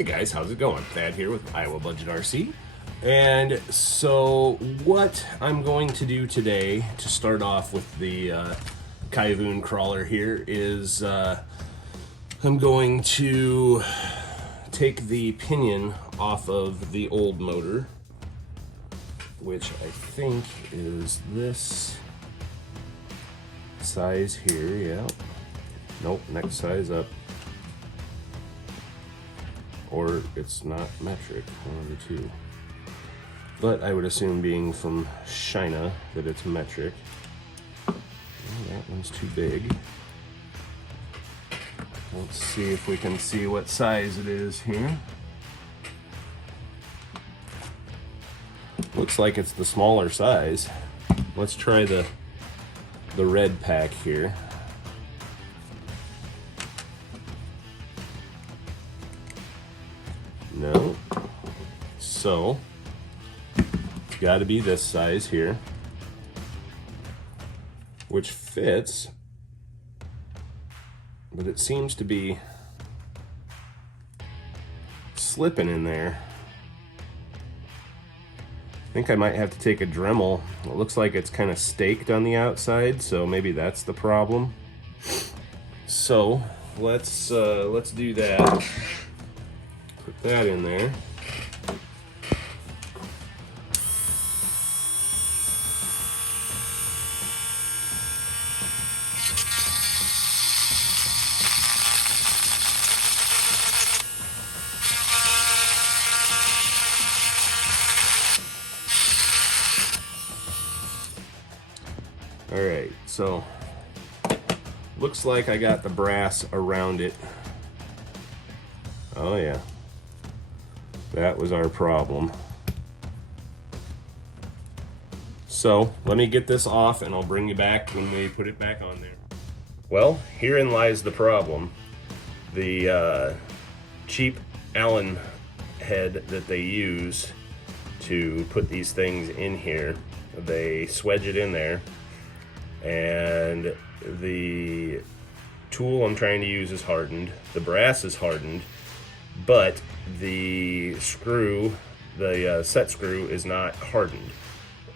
Hey guys, how's it going? Thad here with Iowa Budget RC. And so what I'm going to do today to start off with the Caivun crawler here is I'm going to take the pinion off of the old motor, which I think is this size here, yeah. Nope, next size up. Or it's not metric, one of the two. But I would assume, being from China, that it's metric. Oh, that one's too big. Let's see if we can see what size it is here. Looks like it's the smaller size. Let's try the red pack here. No. So, it's got to be this size here, which fits, but it seems to be slipping in there. I think I might have to take a Dremel. It looks like it's kind of staked on the outside, so maybe that's the problem. So let's do that. Put that in there. All right, so looks like I got the brass around it. Oh yeah, that was our problem. So let me get this off and I'll bring you back when we put it back on there. Well, herein lies the problem. The cheap Allen head that they use to put these things in here, they swedge it in there, and the tool I'm trying to use is hardened, the brass is hardened, but the screw, the set screw, is not hardened.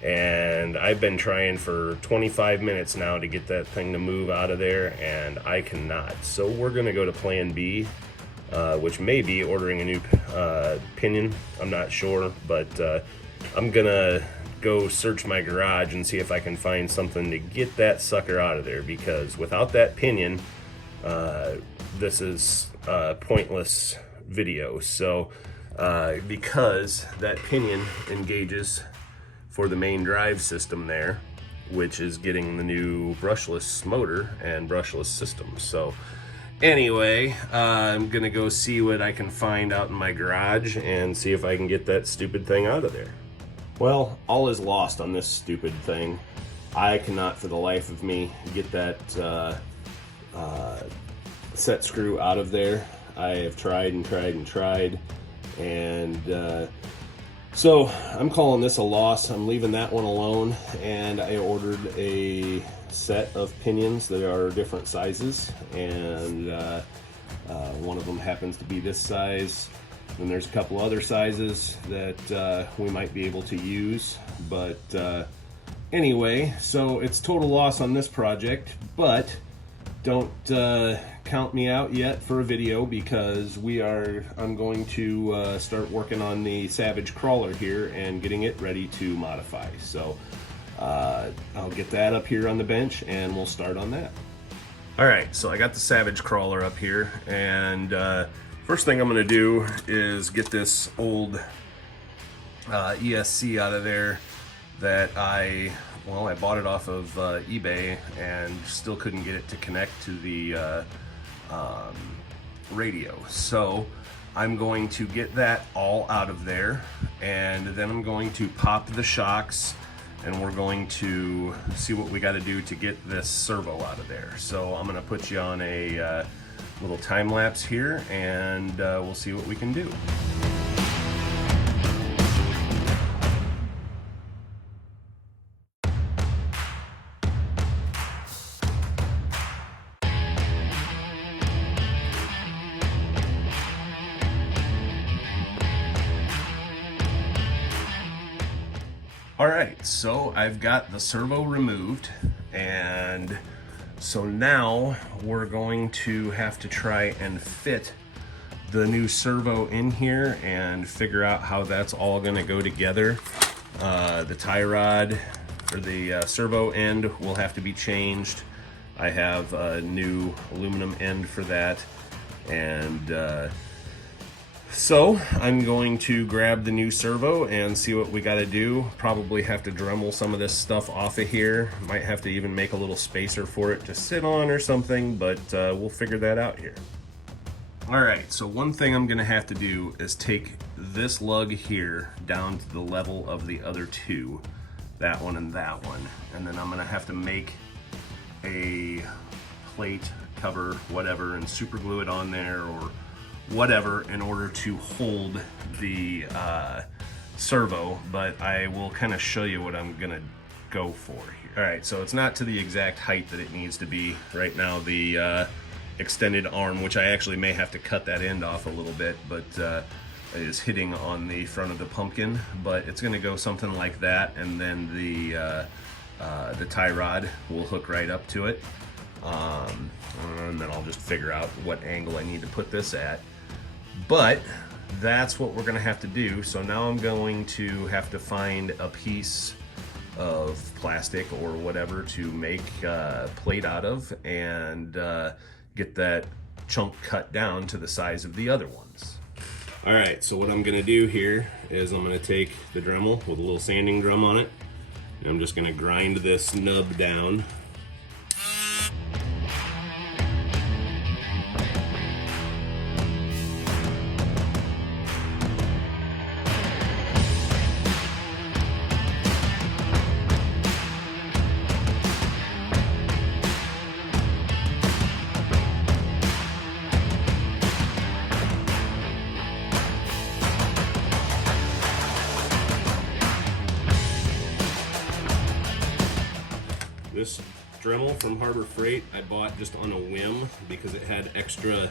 And I've been trying for 25 minutes now to get that thing to move out of there, and I cannot. So we're gonna go to plan B, which may be ordering a new pinion. I'm not sure, but I'm gonna go search my garage and see if I can find something to get that sucker out of there, because without that pinion, this is a pointless video. So because that pinion engages for the main drive system there, which is getting the new brushless motor and brushless system. So anyway, I'm gonna go see what I can find out in my garage and see if I can get that stupid thing out of there. Well, all is lost on this stupid thing. I cannot for the life of me get that set screw out of there. I have tried and tried and tried, and so I'm calling this a loss. I'm leaving that one alone, and I ordered a set of pinions that are different sizes, and one of them happens to be this size. And there's a couple other sizes that we might be able to use, but anyway, so it's total loss on this project, but don't count me out yet for a video, because I'm going to start working on the Savage crawler here and getting it ready to modify. So I'll get that up here on the bench and we'll start on that. All right, so I got the Savage crawler up here, and first thing I'm going to do is get this old ESC out of there that I bought it off of eBay and still couldn't get it to connect to the radio. So I'm going to get that all out of there, and then I'm going to pop the shocks, and we're going to see what we got to do to get this servo out of there. So I'm going to put you on a little time lapse here, and we'll see what we can do. All right, so I've got the servo removed, and so now we're going to have to try and fit the new servo in here and figure out how that's all gonna go together. The tie rod, or the servo end, will have to be changed. I have a new aluminum end for that, and so I'm going to grab the new servo and see what we got to do. Probably have to Dremel some of this stuff off of here. Might have to even make a little spacer for it to sit on or something, but we'll figure that out here. All right, so one thing I'm gonna have to do is take this lug here down to the level of the other two, that one and that one, and then I'm gonna have to make a plate, cover, whatever, and super glue it on there or whatever in order to hold the servo, but I will kind of show you what I'm gonna go for here. All right, so it's not to the exact height that it needs to be. Right now the extended arm, which I actually may have to cut that end off a little bit, but is hitting on the front of the pumpkin, but it's gonna go something like that, and then the tie rod will hook right up to it. And then I'll just figure out what angle I need to put this at. But that's what we're gonna have to do. So now I'm going to have to find a piece of plastic or whatever to make a plate out of, and get that chunk cut down to the size of the other ones. All right, so what I'm gonna do here is I'm gonna take the Dremel with a little sanding drum on it, and I'm just gonna grind this nub down. This Dremel from Harbor Freight I bought just on a whim because it had extra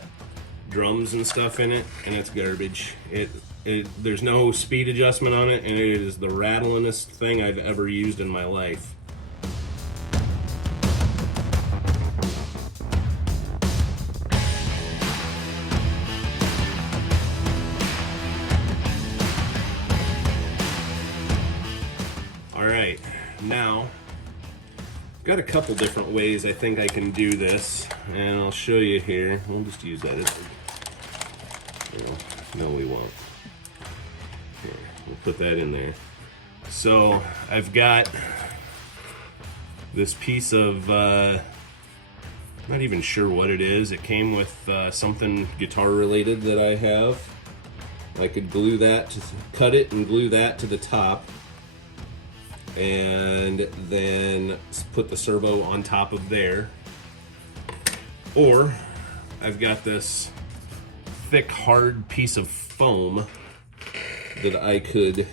drums and stuff in it, and it's garbage. There's no speed adjustment on it, and it is the rattlingest thing I've ever used in my life. All right, now got a couple different ways I think I can do this, and I'll show you here. We'll just use that as no, we won't. Here, we'll put that in there. So I've got this piece of, not even sure what it is. It came with something guitar related that I have. I could glue that, cut it and glue that to the top, and then put the servo on top of there. Or I've got this thick, hard piece of foam that I could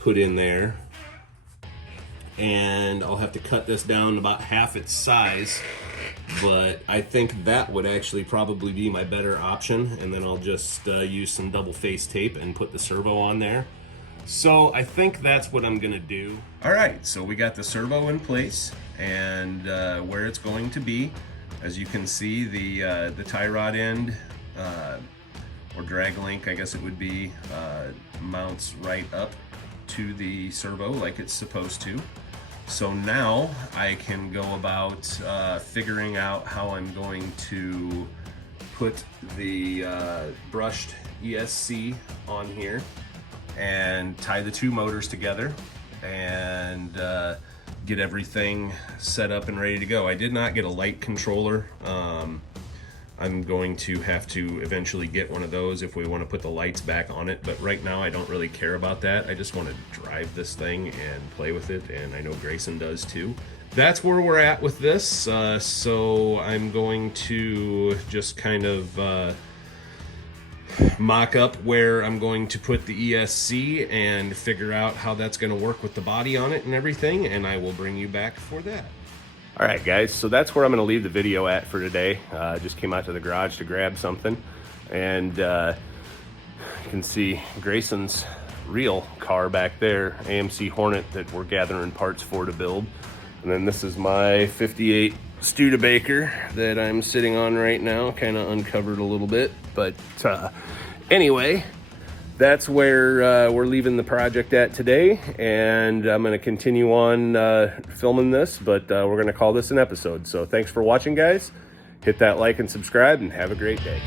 put in there, and I'll have to cut this down about half its size, but I think that would actually probably be my better option, and then I'll just use some double face tape and put the servo on there. So I think that's what I'm gonna do. All right, so we got the servo in place and where it's going to be. As you can see, the tie rod end, or drag link, I guess it would be, mounts right up to the servo like it's supposed to. So now I can go about figuring out how I'm going to put the brushed ESC on here and tie the two motors together and get everything set up and ready to go. I did not get a light controller. I'm going to have to eventually get one of those if we want to put the lights back on it, but right now I don't really care about that. I just want to drive this thing and play with it, and I know Grayson does too. That's where we're at with this, so I'm going to just kind of mock up where I'm going to put the ESC and figure out how that's going to work with the body on it and everything, and I will bring you back for that. All right, guys, so that's where I'm going to leave the video at for today. Just came out to the garage to grab something, and you can see Grayson's real car back there, AMC Hornet, that we're gathering parts for to build. And then this is my 58 Studebaker that I'm sitting on right now, kind of uncovered a little bit. But anyway, that's where we're leaving the project at today, and I'm going to continue on filming this, but we're going to call this an episode. So thanks for watching, guys. Hit that like and subscribe, and have a great day.